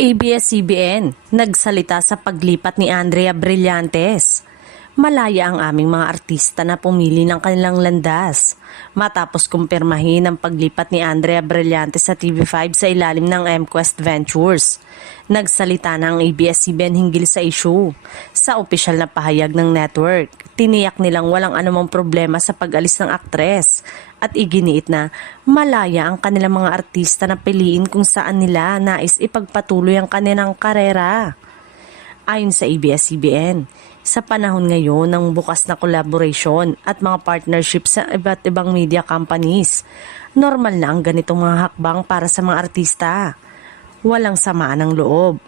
ABS-CBN, nagsalita sa paglipat ni Andrea Brillantes. Malaya ang aming mga artista na pumili ng kanilang landas matapos kumpirmahin ang paglipat ni Andrea Brillantes sa TV5 sa ilalim ng MQuest Ventures. Nagsalita na ang ABS-CBN hinggil sa issue. Sa opisyal na pahayag ng network, tiniyak nilang walang anumang problema sa pag-alis ng aktres at iginiit na malaya ang kanilang mga artista na piliin kung saan nila nais ipagpatuloy ang kanilang karera. Ayon sa ABS-CBN, sa panahon ngayon ng bukas na collaboration at mga partnership sa iba't ibang media companies, normal na ang ganitong mga hakbang para sa mga artista. Walang samaan ng loob.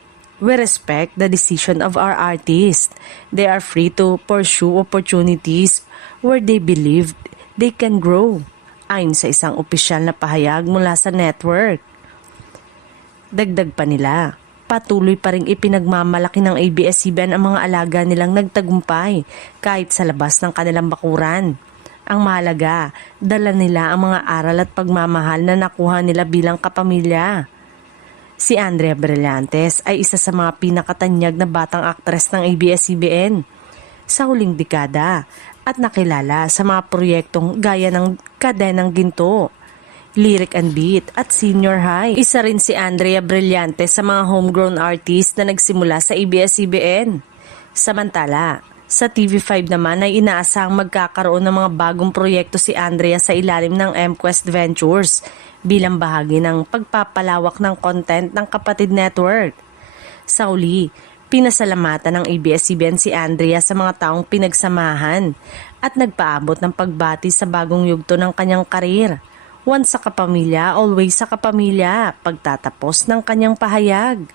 We respect the decision of our artists. They are free to pursue opportunities where they believe they can grow. Ayon sa isang opisyal na pahayag mula sa network. Dagdag pa nila, patuloy pa ring ipinagmamalaki ng ABS-CBN ang mga alaga nilang nagtagumpay kahit sa labas ng kanilang bakuran. Ang mahalaga, dala nila ang mga aral at pagmamahal na nakuha nila bilang kapamilya. Si Andrea Brillantes ay isa sa mga pinakatanyag na batang aktres ng ABS-CBN sa huling dekada at nakilala sa mga proyektong gaya ng Kadenang Ginto, Lyric and Beat at Senior High. Isa rin si Andrea Brillantes sa mga homegrown artist na nagsimula sa ABS-CBN. Samantala, sa TV5 naman ay inaasahang magkakaroon ng mga bagong proyekto si Andrea sa ilalim ng MQuest Ventures bilang bahagi ng pagpapalawak ng content ng kapatid network. Sa uli, pinasalamatan ng ABS-CBN si Andrea sa mga taong pinagsamahan at nagpaabot ng pagbati sa bagong yugto ng kanyang karir. Once sa kapamilya, always sa kapamilya, pagtatapos ng kanyang pahayag.